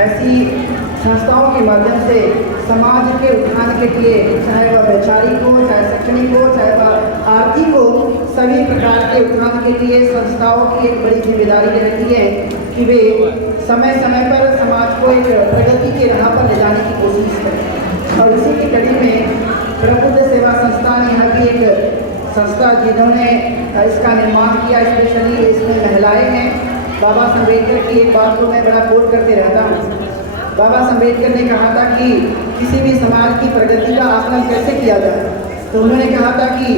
ऐसी संस्थाओं के माध्यम से समाज के उत्थान के लिए, चाहे वह वैचारिक हो, चाहे शैक्षणिक हो, चाहे वह आर्थिक हो, सभी प्रकार के उत्थान के लिए संस्थाओं की एक बड़ी जिम्मेदारी रहती है कि वे समय समय पर समाज को एक प्रगति के राह पर ले जाने की कोशिश करें। और इसी की कड़ी में प्रबुद्ध सेवा संस्थान यहाँ की एक संस्था जिन्होंने इसका निर्माण किया, स्पेशली इसमें महिलाएं हैं। बाबा साहब अम्बेडकर की एक बात को मैं बड़ा कोट करते रहता हूँ। बाबा साहब अम्बेडकर ने कहा था कि किसी भी समाज की प्रगति का आकलन कैसे किया जाए, तो उन्होंने कहा था कि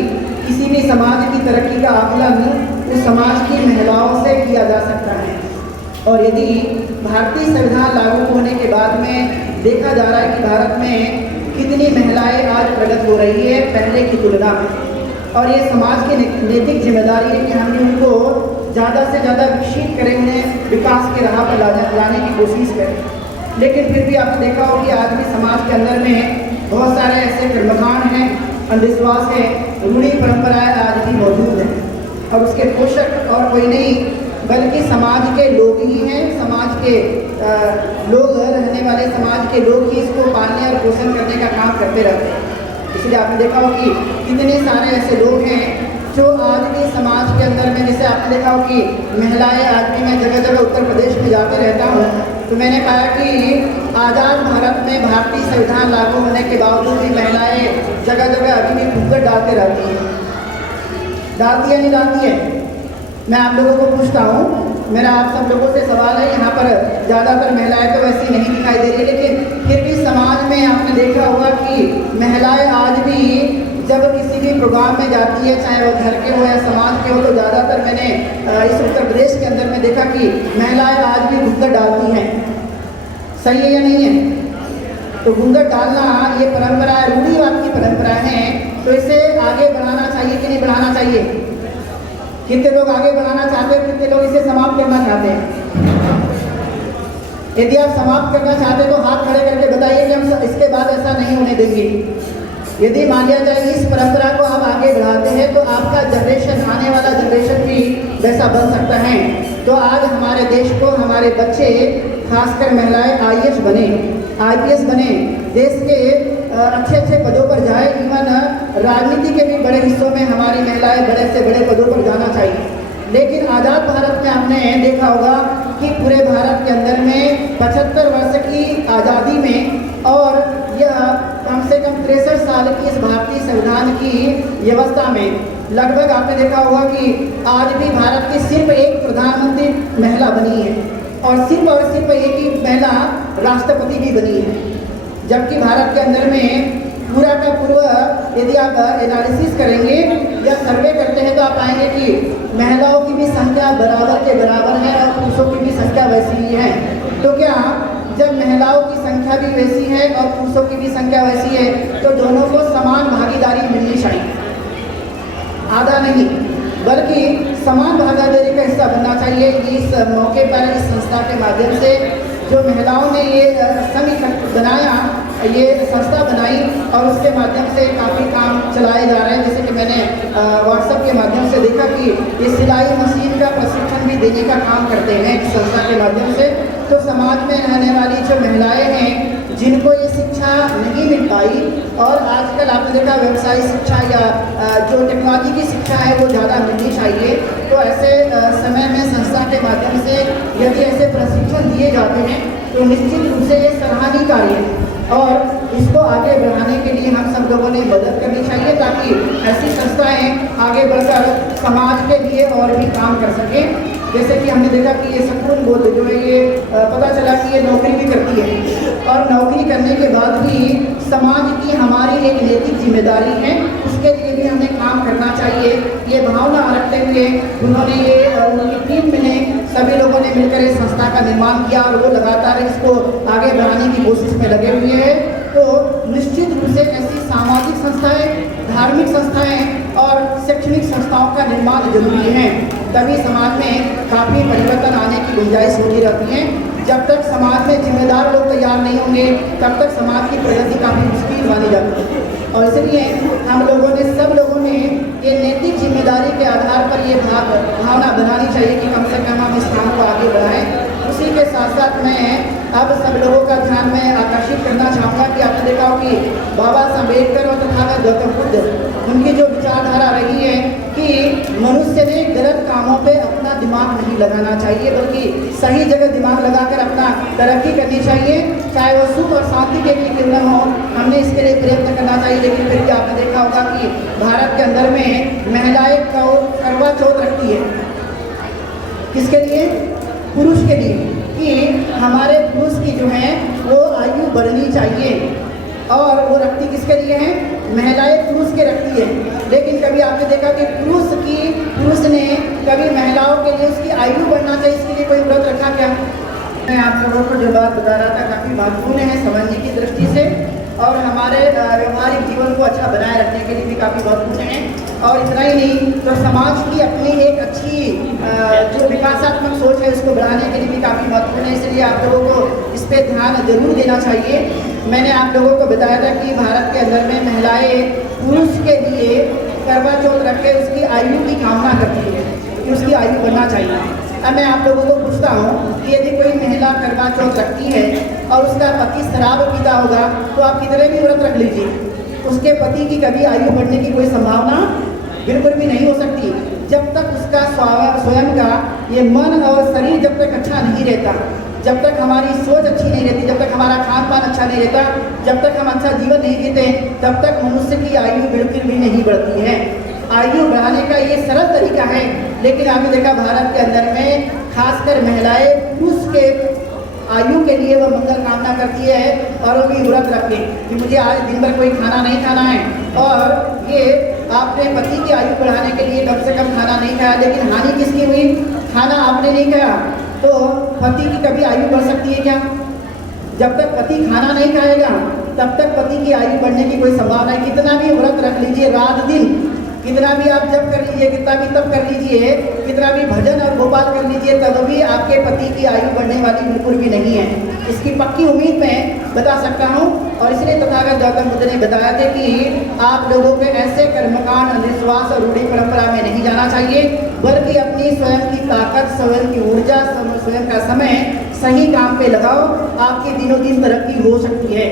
किसी भी समाज की तरक्की का आकलन उस समाज की महिलाओं से किया जा सकता है। और यदि भारतीय संविधान लागू होने के बाद में देखा जा रहा है कि भारत में कितनी महिलाएं आज प्रगति हो रही है पहले की तुलना में, और ये समाज की नैतिक जिम्मेदारी है कि हमने उनको ज़्यादा से ज़्यादा विकसित करें, उन्हें विकास के राह पर लाने की कोशिश करें। लेकिन फिर भी आपने देखा हो कि आज भी समाज के अंदर में बहुत सारे ऐसे कर्मकांड हैं, अंधविश्वास है, रूढ़ी परंपराएं आज भी मौजूद हैं, और उसके पोषक और कोई नहीं बल्कि समाज के लोग ही हैं। समाज के लोग रहने वाले समाज के लोग ही इसको पालने और पोषण करने का काम करते रहते हैं। इसलिए आपने देखा हो कि कितने सारे ऐसे लोग हैं जो आज भी समाज के अंदर में, जैसे आपने देखा हो कि महिलाएं आज भी, मैं जगह जगह उत्तर प्रदेश में जाते रहता हूँ, तो मैंने कहा कि आज़ाद भारत में भारतीय संविधान लागू होने के बावजूद भी महिलाएं जगह जगह अभी भी घूंघट डालते रहती हैं। डालती है नहीं डालती है? मैं आप लोगों को पूछता हूँ, मेरा आप सब लोगों से सवाल है, यहाँ पर ज़्यादातर महिलाएं तो वैसी नहीं दिखाई दे रही, लेकिन फिर भी समाज में आपने देखा होगा कि महिलाएं आज भी जब किसी भी प्रोग्राम में जाती है, चाहे वो घर के हो या समाज के हो, तो ज़्यादातर मैंने इस उत्तर प्रदेश के अंदर में देखा कि महिलाएं आज भी घूंघट डालती हैं। सही है या नहीं है? तो घूंघट डालना ये परंपरा है, रूढ़िवाद की परंपरा है, तो इसे आगे बढ़ाना चाहिए कि नहीं बढ़ाना चाहिए? कितने लोग आगे बढ़ाना चाहते हैं, कितने लोग इसे समाप्त करना चाहते हैं? यदि आप समाप्त करना चाहते हैं तो हाथ खड़े करके बताइए कि हम इसके बाद ऐसा नहीं होने देंगे। यदि मान लिया जाए इस परंपरा को हम आगे बढ़ाते हैं तो आपका जनरेशन, आने वाला जनरेशन भी वैसा बन सकता है। तो आज हमारे देश को, हमारे बच्चे, खासकर महिलाएं आईएएस बने, आईपीएस बने, देश के अच्छे अच्छे पदों पर जाए, इवन राजनीति के भी बड़े हिस्सों में हमारी महिलाएं बड़े से बड़े पदों पर जाना चाहिए। लेकिन आज़ाद भारत में आपने देखा होगा कि पूरे भारत के अंदर में 75 वर्ष की आज़ादी में और यह कम से कम 63 साल की इस भारतीय संविधान की व्यवस्था में लगभग आपने देखा होगा कि आज भी भारत की सिर्फ एक प्रधानमंत्री महिला बनी है, और सिर्फ एक ही महिला राष्ट्रपति भी बनी है। जबकि भारत के अंदर में पूरा का पूरा यदि आप एनालिसिस करेंगे या सर्वे करते हैं तो आप पाएंगे कि महिलाओं की भी संख्या बराबर के बराबर है और पुरुषों की भी संख्या वैसी ही है। तो क्या जब महिलाओं की संख्या भी वैसी है और पुरुषों की भी संख्या वैसी है तो दोनों को समान भागीदारी मिलनी चाहिए, आधा नहीं बल्कि समान भागीदारी का हिस्सा बनना चाहिए। इस मौके पर इस संस्था के माध्यम से जो महिलाओं ने ये संघ बनाया, ये संस्था बनाई और उसके माध्यम से काफ़ी काम चलाए जा रहे हैं। जैसे कि मैंने व्हाट्सएप के माध्यम से देखा कि ये सिलाई मशीन का प्रशिक्षण भी देने का काम करते हैं इस संस्था के माध्यम से। तो समाज में रहने वाली जो महिलाएं हैं जिनको ये शिक्षा नहीं मिल पाई, और आजकल आपने देखा व्यवसायिक शिक्षा या जो टेक्नोलॉजी की शिक्षा है वो ज़्यादा मिलनी चाहिए, तो ऐसे समय में संस्था के माध्यम से यदि ऐसे प्रशिक्षण दिए जाते हैं तो निश्चित रूप से ये सराहनीय कार्य है, और इसको आगे बढ़ाने के लिए हम सब लोगों ने मदद करनी चाहिए ताकि ऐसी संस्थाएं आगे बढ़कर समाज के लिए और भी काम कर सकें। जैसे कि हमने देखा कि ये सपून बोध जो है ये पता चला कि ये नौकरी भी करती है, और नौकरी करने के बाद भी समाज की हमारी एक नैतिक जिम्मेदारी है, उसके लिए भी हमें काम करना चाहिए। ये भावना रखते हुए उन्होंने ये उनकी टीम में सभी लोगों ने मिलकर इस संस्था का निर्माण किया और वो लगातार इसको आगे बढ़ाने की कोशिश में लगे हुए हैं। तो निश्चित रूप से ऐसी सामाजिक संस्थाएं, धार्मिक संस्थाएं और शैक्षणिक संस्थाओं का निर्माण जरूरी है, तभी समाज में काफ़ी परिवर्तन आने की गुंजाइश होती रहती है। जब तक समाज में जिम्मेदार लोग तैयार नहीं होंगे तब तक समाज की प्रगति काफ़ी मुश्किल मानी जाती है, और इसलिए हम लोगों ने, सब लोगों ने ये नैतिक जिम्मेदारी के आधार पर ये भावना बनानी चाहिए कि कम से कम हम इस काम को आगे बढ़ाएं। उसी के साथ साथ मैं अब सब लोगों का ध्यान मैं आकर्षित करना चाहूँगा कि आपने देखा हो कि बाबा साहब अम्बेडकर और तथागत गौतम बुद्ध, उनकी जो विचारधारा रही है कि मनुष्य ने गलत कामों पे अपना दिमाग नहीं लगाना चाहिए, बल्कि सही जगह दिमाग लगाकर अपना तरक्की करनी चाहिए, चाहे वो सुख और शांति के लिए क्यों न हो, हमने इसके लिए प्रयत्न करना चाहिए। लेकिन फिर भी आपने देखा होगा कि भारत के अंदर में महिलाएं करवा चौथ रखती है, किसके लिए? पुरुष के लिए, कि हमारे पुरुष की जो है वो आयु बढ़नी चाहिए, और वो रखती किसके लिए है? महिलाएं पुरुष के रखती है। लेकिन कभी आपने देखा कि पुरुष ने कभी महिलाओं के लिए उसकी आयु बढ़ना चाहिए इसके लिए कोई व्रत रखा क्या? मैं आप लोगों को जो बात बता रहा था काफ़ी महत्वपूर्ण है समझने की दृष्टि से, और हमारे व्यवहारिक जीवन को अच्छा बनाए रखने के लिए भी काफ़ी महत्वपूर्ण है। और इतना ही नहीं, तो समाज की अपनी एक अच्छी जो विकासात्मक सोच है उसको बढ़ाने के लिए भी काफ़ी महत्वपूर्ण है। इसलिए आप लोगों को इस पर ध्यान जरूर देना चाहिए। मैंने आप लोगों को बताया था कि भारत के अंदर में महिलाएं पुरुष के लिए करवा चौथ रख के उसकी आयु की कामना करती है कि उसकी आयु बढ़ना चाहिए। अब मैं आप लोगों को पूछता हूँ कि यदि कोई महिला करवा चौथ रखती है और उसका पति शराब पीता होगा, तो आप कितने भी व्रत रख लीजिए, उसके पति की कभी आयु बढ़ने की कोई संभावना बिल्कुल भी नहीं हो सकती, जब तक उसका स्वयं का ये मन और शरीर जब तक अच्छा नहीं रहता, जब तक हमारी सोच अच्छी नहीं रहती, जब तक हमारा खान पान अच्छा नहीं रहता, जब तक हम अच्छा जीवन नहीं जीते, तब तक मनुष्य की आयु बिल्कुल भी नहीं बढ़ती है। आयु बढ़ाने का ये सरल तरीका है। लेकिन आपने देखा भारत के अंदर में खासकर महिलाएं पुरुष के आयु के लिए वह मंगल कामना करती है और वो भी व्रत रखते कि मुझे आज दिन भर कोई खाना नहीं खाना है, और ये आपने पति की आयु बढ़ाने के लिए कम से कम खाना नहीं खाया, लेकिन हानि किसकी हुई? खाना आपने नहीं खाया, तो पति की कभी आयु बढ़ सकती है क्या? जब तक पति खाना नहीं खाएगा तब तक पति की आयु बढ़ने की कोई संभावना है। कितना भी व्रत रख लीजिए रात दिन, कितना भी आप जप कर लीजिए, कितना भी तप कर लीजिए, कितना भी भजन और गोपाल कर लीजिए, तब भी आपके पति की आयु बढ़ने वाली बिल्कुल भी नहीं है। इसकी पक्की उम्मीद मैं बता सकता हूँ। और इसलिए तथागत गौतम बुद्ध ने बताया था कि आप लोगों के ऐसे कर्मकांड, अंधविश्वास और रूढ़ी परंपरा में नहीं जाना चाहिए, बल्कि अपनी स्वयं की ताकत, स्वयं की ऊर्जा, स्वयं का समय सही काम पे लगाओ, आपकी दिनों दिन तरक्की हो सकती है।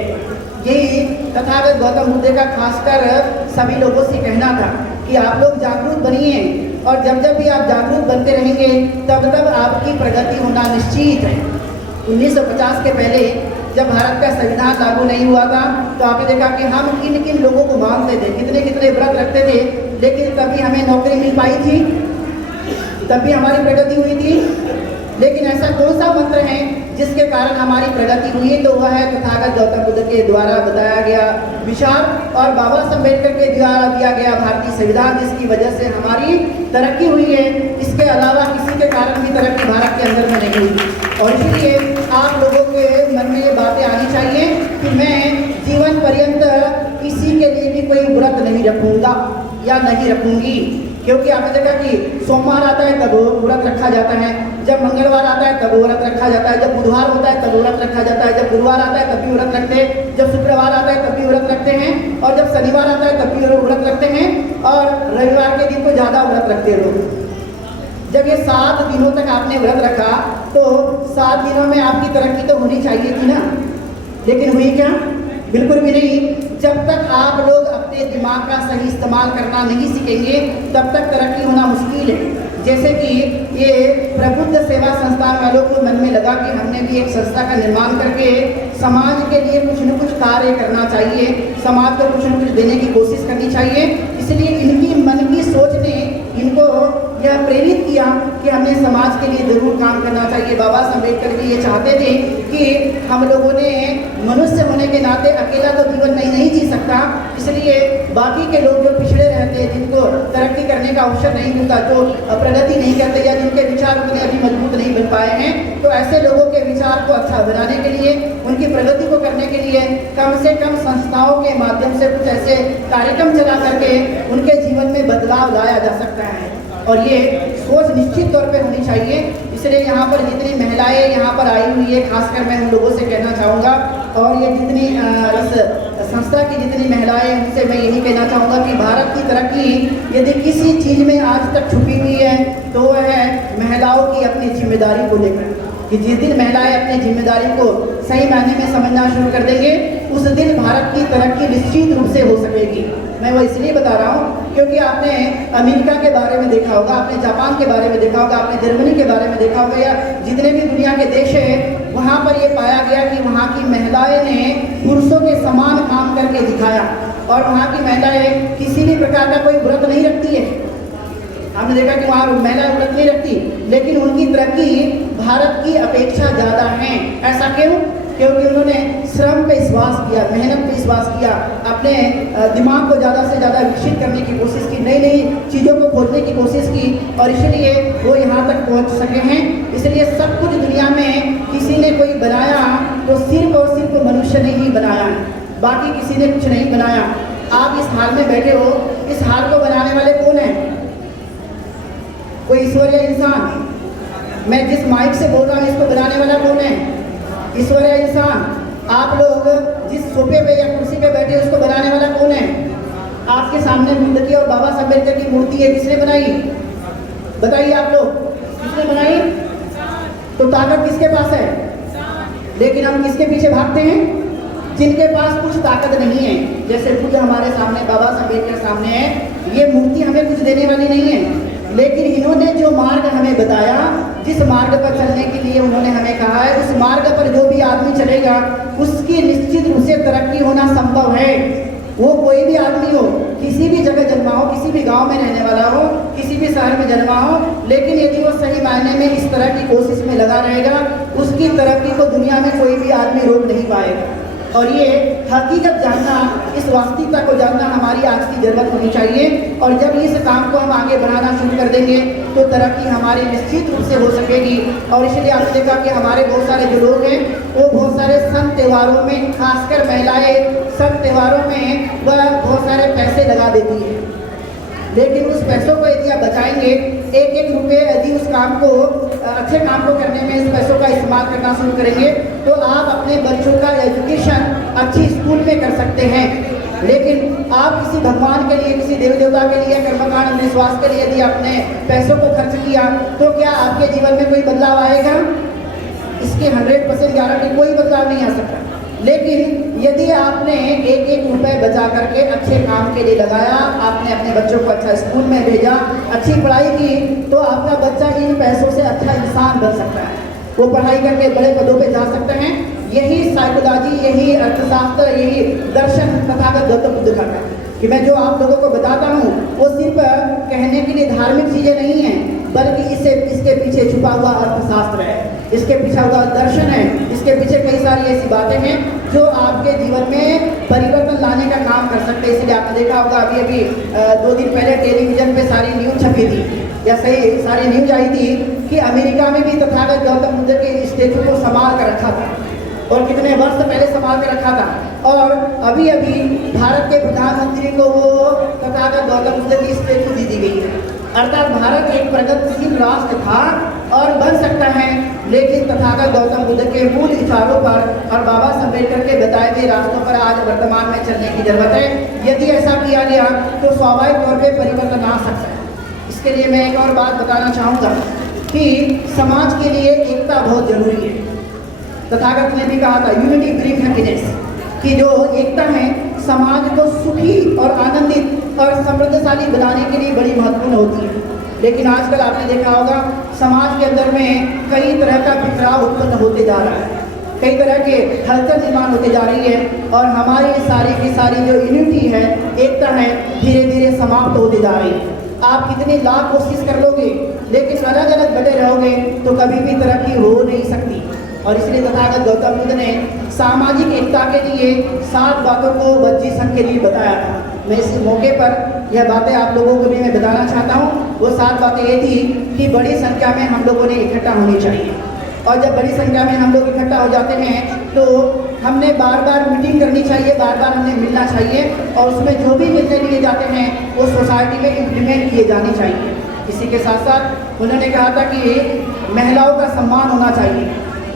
यही तथागत गौतम बुद्ध का खासकर सभी लोगों से कहना था कि आप लोग जागरूक बनिए, और जब जब भी आप जागरूक बनते रहेंगे तब तब आपकी प्रगति होना निश्चित है। 1950 के पहले जब भारत का संविधान लागू नहीं हुआ था, तो आपने देखा कि हम किन किन लोगों को मानते थे, कितने कितने व्रत रखते थे, लेकिन तभी हमें नौकरी मिल पाई थी, तभी हमारी प्रगति हुई थी। लेकिन ऐसा कौन सा मंत्र है जिसके कारण हमारी प्रगति हुई? तो वह है तथागत गौतम बुद्ध के द्वारा बताया गया विचार और बाबा साहब अम्बेडकर के द्वारा दिया गया भारतीय संविधान, जिसकी वजह से हमारी तरक्की हुई है। इसके अलावा किसी के कारण भी तरक्की भारत के अंदर में नहीं हुई। और इसलिए आप लोगों के मन में ये बातें आनी चाहिए कि मैं जीवन पर्यंत किसी के लिए भी कोई व्रत नहीं रखूँगा या नहीं रखूँगी, क्योंकि आपने देखा कि सोमवार आता है तब व्रत रखा जाता है, जब मंगलवार आता है तब व्रत रखा जाता है, जब बुधवार होता है तब व्रत रखा जाता है, जब गुरुवार आता है तब भी व्रत रखते हैं, जब शुक्रवार आता है तब भी व्रत रखते हैं, और जब शनिवार आता है तब भी व्रत रखते हैं, और रविवार के दिन तो ज़्यादा व्रत रखते हैं लोग। जब ये 7 दिनों तक आपने व्रत रखा तो 7 दिनों में आपकी तरक्की तो होनी चाहिए थी ना, लेकिन हुई क्या? बिल्कुल भी नहीं। जब तक आप लोग अपने दिमाग का सही इस्तेमाल करना नहीं सीखेंगे तब तक तरक्की होना मुश्किल है। जैसे कि ये प्रबुद्ध सेवा संस्थान वालों को मन में लगा कि हमने भी एक संस्था का निर्माण करके समाज के लिए कुछ न कुछ कार्य करना चाहिए, समाज को कुछ न कुछ देने की कोशिश करनी चाहिए। इसलिए इनकी मन की सोच ने इनको यह प्रेरित किया कि हमने समाज के लिए जरूर काम करना चाहिए। बाबा साहब अम्बेडकर जी ये चाहते थे कि हम लोगों ने मनुष्य होने के नाते अकेला तो जीवन नहीं जी सकता, इसलिए बाकी के लोग जो पिछड़े रहते हैं, जिनको तरक्की करने का अवसर नहीं मिलता, जो प्रगति नहीं करते या जिनके विचार उतने अभी मजबूत नहीं बन पाए हैं, तो ऐसे लोगों के विचार को अच्छा बनाने के लिए, उनकी प्रगति को करने के लिए कम से कम संस्थाओं के माध्यम से कुछ ऐसे कार्यक्रम चला करके उनके जीवन में बदलाव लाया जा सकता है। और ये सोच निश्चित तौर पे होनी चाहिए। इसलिए यहाँ पर जितनी महिलाएं यहाँ पर आई हुई है, खासकर मैं उन लोगों से कहना चाहूँगा, और ये जितनी इस संस्था की जितनी महिलाएं, उनसे मैं यही कहना चाहूँगा कि भारत की तरक्की यदि किसी चीज़ में आज तक छुपी हुई है तो वह है महिलाओं की अपनी जिम्मेदारी को लेकर। कि जिस दिन महिलाएं अपनी जिम्मेदारी को सही मायने में समझना शुरू कर देंगे, उस दिन भारत की तरक्की निश्चित रूप से हो सकेगी। मैं वो इसलिए बता रहा हूँ क्योंकि आपने अमेरिका के बारे में देखा होगा, आपने जापान के बारे में देखा होगा, आपने जर्मनी के बारे में देखा होगा, या जितने भी दुनिया के देश हैं, वहाँ पर ये पाया गया कि वहाँ की महिलाएं ने पुरुषों के समान काम करके दिखाया। और वहाँ की महिलाएं किसी भी प्रकार का कोई व्रत नहीं रखती है। हमने देखा कि वहाँ महिलाएं व्रत नहीं रखती, लेकिन उनकी तरक्की भारत की अपेक्षा ज़्यादा है। ऐसा क्यों? क्योंकि उन्होंने श्रम पे विश्वास किया, मेहनत पे विश्वास किया, अपने दिमाग को ज़्यादा से ज़्यादा विकसित करने की कोशिश की, नई नई चीज़ों को खोजने की कोशिश की, और इसलिए वो यहाँ तक पहुँच सके हैं। इसलिए सब कुछ दुनिया में किसी ने कोई बनाया तो सिर्फ और सिर्फ मनुष्य ने ही बनाया है, बाकी किसी ने कुछ नहीं बनाया। आप इस हाल में बैठे हो, इस हाल को बनाने वाले कौन हैं? कोई ईश्वर या इंसान? मैं जिस माइक से बोल रहा हूँ, इसको बनाने वाला कौन है? ईश्वर या इंसान? आप लोग जिस सोफे पे या कुर्सी पे बैठे उसको बनाने वाला कौन है? आपके सामने बुद्ध की और बाबा साहब अम्बेडकर की मूर्ति है, किसने बनाई? बताइए आप लोग, किसने बनाई? तो ताकत किसके पास है? लेकिन हम किसके पीछे भागते हैं? जिनके पास कुछ ताकत नहीं है। जैसे बुद्ध हमारे सामने, बाबा साहब अम्बेडकर सामने है, ये मूर्ति हमें कुछ देने वाली नहीं है, लेकिन इन्होंने जो मार्ग हमें बताया, जिस मार्ग पर चलने के लिए उन्होंने हमें कहा है, उस मार्ग पर जो भी आदमी चलेगा उसकी निश्चित रूप से तरक्की होना संभव है। वो कोई भी आदमी हो, किसी भी जगह जन्मा हो, किसी भी गांव में रहने वाला हो, किसी भी शहर में जन्मा हो, लेकिन यदि वो सही मायने में इस तरह की कोशिश में लगा रहेगा, उसकी तरक्की को दुनिया में कोई भी आदमी रोक नहीं पाएगा। और ये हकीकत जानना, इस वास्तविकता को जानना हमारी आज की ज़रूरत होनी चाहिए। और जब इस काम को हम आगे बढ़ाना शुरू कर देंगे तो तरक्की हमारी निश्चित रूप से हो सकेगी। और इसलिए आपने देखा कि हमारे बहुत सारे जो लोग हैं वो बहुत सारे संत त्योहारों में, खासकर महिलाएं संत त्योहारों में वह बहुत सारे पैसे लगा देती है, लेकिन उस पैसों को यदि आप बचाएंगे, एक एक रुपये यदि उस काम को, अच्छे काम को करने में इस पैसों का इस्तेमाल करना शुरू करेंगे, तो आप अपने बच्चों का एजुकेशन अच्छी स्कूल में कर सकते हैं। लेकिन आप किसी भगवान के लिए, किसी देवी देवता के लिए, कर्मकांड अंधविश्वास के लिए यदि आपने पैसों को खर्च किया, तो क्या आपके जीवन में कोई बदलाव आएगा? इसकी 100% गारंटी, कोई बदलाव नहीं आ सकता। लेकिन यदि आपने एक एक रुपए बचा करके अच्छे काम के लिए लगाया, आपने अपने बच्चों को अच्छा स्कूल में भेजा, अच्छी पढ़ाई की, तो आपका बच्चा इन पैसों से अच्छा इंसान बन सकता है, वो पढ़ाई करके बड़े पदों पे जा सकते हैं। यही साइकोलॉजी, यही अर्थशास्त्र, यही दर्शन तथागत गौतम बुद्ध का है कि मैं जो आप लोगों को बताता हूँ वो सिर्फ कहने के लिए धार्मिक चीज़ें नहीं हैं, बल्कि इसके पीछे छुपा हुआ अर्थशास्त्र है, इसके पीछे हुआ दर्शन है, इसके पीछे कई सारी ऐसी बातें हैं जो आपके जीवन में परिवर्तन लाने का काम कर सकते हैं। इसलिए आपने देखा होगा अभी 2 दिन पहले टेलीविज़न पे सारी न्यूज़ छपी थी, या सही सारी न्यूज़ आई थी कि अमेरिका में भी तथागत गौतम बुद्ध के स्टेचू को संभाल कर रखा था, और कितने वर्ष पहले संभाल कर रखा था। और अभी अभी भारत के प्रधानमंत्री को वो तथागत गौतम बुद्ध की स्टेचू दी गई है। अर्थात भारत एक प्रगतिशील राष्ट्र था और बन सकता है, लेकिन तथागत गौतम बुद्ध के मूल विचारों पर और बाबा साहब अम्बेडकर के बताए गए रास्तों पर आज वर्तमान में चलने की जरूरत है। यदि ऐसा किया गया तो स्वाभाविक तौर पर परिवर्तन आ सकता है। इसके लिए मैं एक और बात बताना चाहूँगा कि समाज के लिए एकता बहुत जरूरी है। तथागत ने भी कहा था, यूनिटी ब्रिंग हैप्पीनेस, कि जो एकता है समाज को सुखी और आनंदित और समृद्धशाली बनाने के लिए बड़ी महत्वपूर्ण होती है। लेकिन आजकल आपने देखा होगा समाज के अंदर में कई तरह का बिखराव उत्पन्न होते जा रहा है, कई तरह के हलचल निर्माण होते जा रही है, और हमारी सारी की सारी जो यूनिटी है, एकता है, धीरे धीरे समाप्त होती जा रही है। आप कितनी लाख कोशिश कर लोगे, लेकिन अलग अलग बटे रहोगे तो कभी भी तरक्की हो नहीं सकती। और इसलिए तथागत गौतम बुद्ध ने सामाजिक एकता के लिए 7 बातों को बज्जी संघ के लिए बताया था। मैं इस मौके पर यह बातें आप लोगों को भी मैं बताना चाहता हूँ। वो 7 बातें ये थी कि बड़ी संख्या में हम लोगों ने इकट्ठा होनी चाहिए, और जब बड़ी संख्या में हम लोग इकट्ठा हो जाते हैं तो हमने बार बार मीटिंग करनी चाहिए, बार बार हमें मिलना चाहिए, और उसमें जो भी निर्णय लिए जाते हैं वो सोसाइटी में इम्प्लीमेंट किए जाने चाहिए। इसी के साथ साथ उन्होंने कहा था कि महिलाओं का सम्मान होना चाहिए।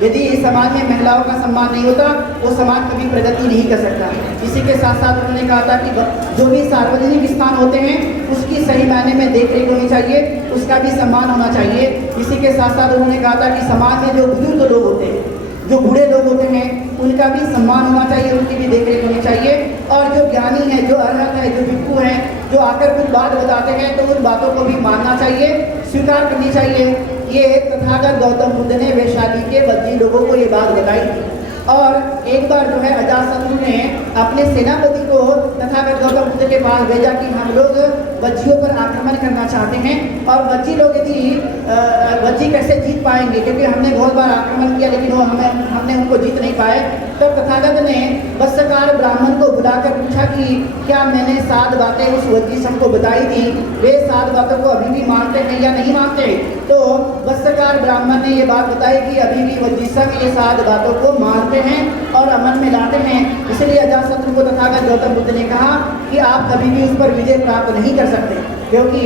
यदि इस समाज में महिलाओं का सम्मान नहीं होता वो समाज कभी प्रगति नहीं कर सकता। इसी के साथ साथ उन्होंने कहा था कि जो भी सार्वजनिक स्थान होते हैं उसकी सही मायने में देख रेख होनी चाहिए, उसका भी सम्मान होना चाहिए। इसी के साथ साथ उन्होंने कहा था कि समाज में जो बुजुर्ग लोग होते हैं, जो बूढ़े लोग होते हैं, उनका भी सम्मान होना चाहिए, उनकी भी देखरेख होनी चाहिए। और जो ज्ञानी है, जो अरहत है, जो भिक्षु हैं, जो आकर कुछ बात बताते हैं तो उन बातों को भी मानना चाहिए, स्वीकार करनी चाहिए। ये तथागत गौतम बुद्ध ने वैशाली के बद्री लोगों को ये बात बताई थी। और एक बार जो है अजातशत्रु ने अपने सेनापति को तथागत गौतम बुद्ध के पास भेजा कि हम लोग वज्जियों पर आक्रमण करना चाहते हैं और वज्जी लोग यदि वज्जी कैसे जीत पाएंगे, क्योंकि हमने बहुत बार आक्रमण किया लेकिन वो हमने उनको जीत नहीं पाए। तब तथागत ने वत्सकार ब्राह्मण को बुलाकर पूछा कि क्या मैंने 7 बातें उस वज्जी संघ को बताई थी, वे 7 बातों को अभी भी मानते हैं या नहीं मानते। तो वत्सकार ब्राह्मण ने ये बात बताई कि अभी भी वज्जी संघ ये 7 बातों को मानते हैं और अमल में लाते हैं। इसलिए अजातशत्रु को तथागत गौतम बुद्ध ने कहा कि आप कभी भी उस पर विजय प्राप्त नहीं कर सकते, क्योंकि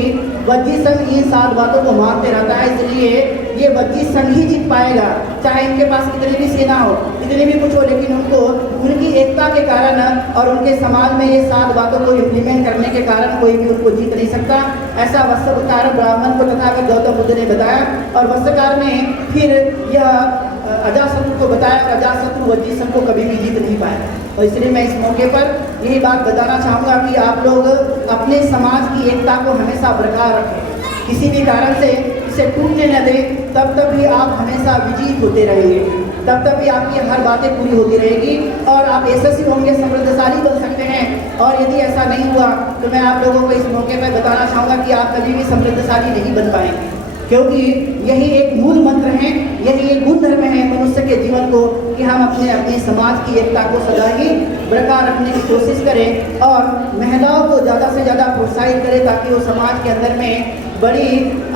वज्जी संघ इन 7 बातों को मानते रहता है। इसलिए ये वज्जी संघ ही जीत पाएगा, चाहे इनके पास कितनी भी सेना हो, कितनी भी कुछ हो, लेकिन उनको उनकी एकता के कारण और उनके समाज में ये 7 बातों को इम्प्लीमेंट करने के कारण कोई भी उनको जीत नहीं सकता। ऐसा वत्सकार ब्राह्मण को तथागत गौतम बुद्ध ने बताया और वत्सकार ने फिर यह अजातशत्रु को बताया और अजातशत्रु वज्जी संघ को कभी भी जीत नहीं पाया। और इसलिए मैं इस मौके पर यही बात बताना चाहूँगा कि आप लोग अपने समाज की एकता को हमेशा बरकरार रखें, किसी भी कारण से इसे टूटने न दें। तब तक भी आप हमेशा विजित होते रहेंगे, तब तक भी आपकी हर बातें पूरी होती रहेगी और आप यशस्वी होंगे, समृद्धशाली बन सकते हैं। और यदि ऐसा नहीं हुआ तो मैं आप लोगों को इस मौके पर बताना चाहूँगा कि आप कभी भी समृद्धशाली नहीं बन पाएंगे, क्योंकि यही एक मूल मंत्र है, यही एक गुण धर्म है मनुष्य के जीवन को कि हम अपने समाज की एकता को सदा ही बरकरार रखने की कोशिश करें और महिलाओं को ज़्यादा से ज़्यादा प्रोत्साहित करें ताकि वो समाज के अंदर में बड़ी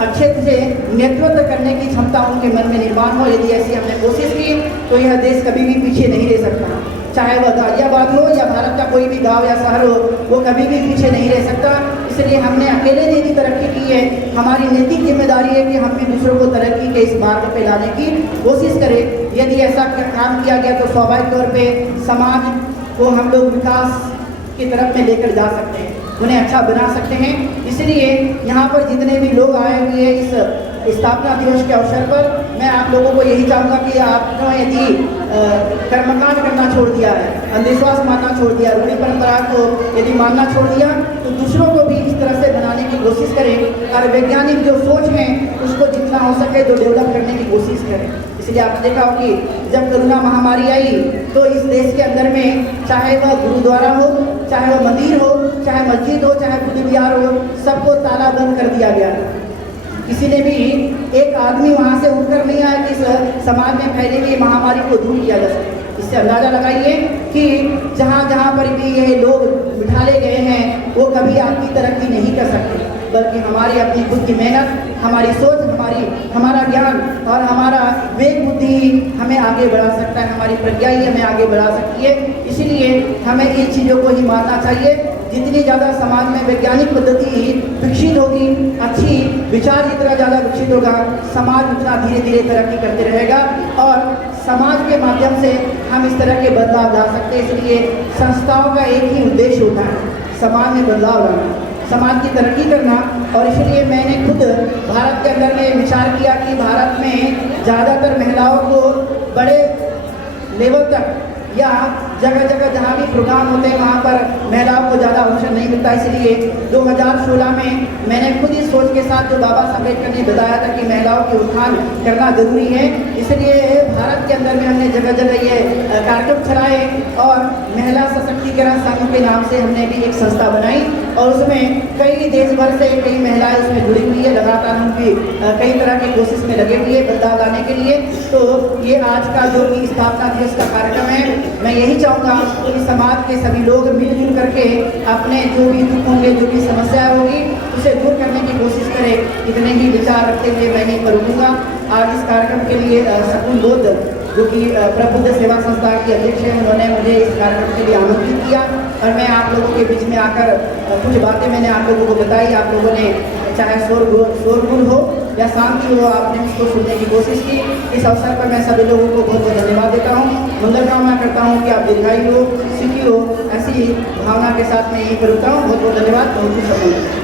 अच्छे से नेतृत्व करने की क्षमता उनके मन में निर्माण हो। यदि ऐसी हमने कोशिश की तो यह देश कभी भी पीछे नहीं रह सकता, चाहे वह गाजियाबाद हो या भारत का कोई भी गांव या शहर हो, वो कभी भी पीछे नहीं रह सकता। इसलिए हमने अकेले ने भी तरक्की की है, हमारी नैतिक जिम्मेदारी है कि हम भी दूसरों को तरक्की के इस मार्ग पे लाने की कोशिश करें। यदि ऐसा काम किया गया तो स्वाभाविक तौर पे समाज को हम लोग विकास की तरफ में लेकर जा सकते हैं, उन्हें अच्छा बना सकते हैं। इसलिए यहाँ पर जितने भी लोग आए हुए हैं इस स्थापना दिवस के अवसर पर, मैं आप लोगों को यही चाहूँगा कि आपने यदि कर्मकांड करना छोड़ दिया है, अंधविश्वास मानना छोड़ दिया, रूढ़ी परंपरा को यदि मानना छोड़ दिया, तो दूसरों को भी इस तरह से बनाने की कोशिश करें और वैज्ञानिक जो सोच है उसको जितना हो सके जो डेवलप करने की कोशिश करें। इसलिए आपने देखा हो कि जब कोरोना महामारी आई तो इस देश के अंदर में चाहे वह गुरुद्वारा हो, चाहे वह मंदिर हो, चाहे मस्जिद हो, चाहे बुद्ध विहार हो, सबको ताला बंद कर दिया गया। किसी ने भी एक आदमी वहाँ से उठकर नहीं आया कि समाज में फैली हुई महामारी को दूर किया जा सके। इससे अंदाज़ा लगाइए कि जहाँ जहाँ पर भी ये लोग बिठाले गए हैं वो कभी आपकी तरक्की नहीं कर सकते, बल्कि हमारी अपनी खुद की मेहनत, हमारी सोच, हमारा ज्ञान और हमारा वेग बुद्धि हमें आगे बढ़ा सकता है, हमारी प्रज्ञा ही हमें आगे बढ़ा सकती है। इसलिए हमें इन चीज़ों को ही मानना चाहिए। जितनी ज़्यादा समाज में वैज्ञानिक पद्धति विकसित होगी, अच्छी विचार जितना ज़्यादा विकसित होगा, समाज उतना धीरे धीरे तरक्की करते रहेगा और समाज के माध्यम से हम इस तरह के बदलाव ला सकते हैं। इसलिए संस्थाओं का एक ही उद्देश्य होता है, समाज में बदलाव लाना, समाज की तरक्की करना। और इसलिए मैंने खुद भारत के अंदर में विचार किया कि भारत में ज़्यादातर महिलाओं को बड़े लेवल तक या जगह जगह जहाँ भी प्रोग्राम होते हैं वहाँ पर महिलाओं को ज़्यादा अवसर नहीं मिलता। इसलिए 2016 में मैंने खुद इस सोच के साथ जो बाबा साहब अम्बेडकर ने बताया था कि महिलाओं के उत्थान करना जरूरी है, इसलिए भारत के अंदर में हमने जगह जगह ये कार्यक्रम चलाए और महिला सशक्तिकरण संघ के नाम से हमने भी एक संस्था बनाई और उसमें कई देश भर से कई महिलाएं उसमें जुड़ी हुई है। लगातार उनकी कई तरह की कोशिश में लगे हुए बदलाव लाने के लिए। तो ये आज का जो कि स्थापना दिवस का कार्यक्रम है, मैं यही चाहूँगा कि समाज के सभी लोग मिलजुल करके अपने जो भी दुख होंगे, जो भी समस्याएं होगी, उसे दूर करने की कोशिश करें। इतने ही विचार रखते हुए मैं नहीं करूँगा। आज इस कार्यक्रम के लिए सकुन बोध जो कि प्रबुद्ध सेवा संस्था के अध्यक्ष हैं, उन्होंने मुझे इस कार्यक्रम के लिए आमंत्रित किया और मैं आप लोगों के बीच में आकर कुछ बातें मैंने आप लोगों को बताई। आप लोगों ने चाहे शोरगुल हो या शांति हो, आपने उसको सुनने की कोशिश की। इस अवसर पर मैं सभी लोगों को बहुत बहुत धन्यवाद देता हूँ। मंगल कामना करता हूँ कि आप दीर्घायु हो, सुखी हो। ऐसी भावना के साथ मैं यहीं पर रुकता हूँ। बहुत बहुत धन्यवाद। बहुत कुछ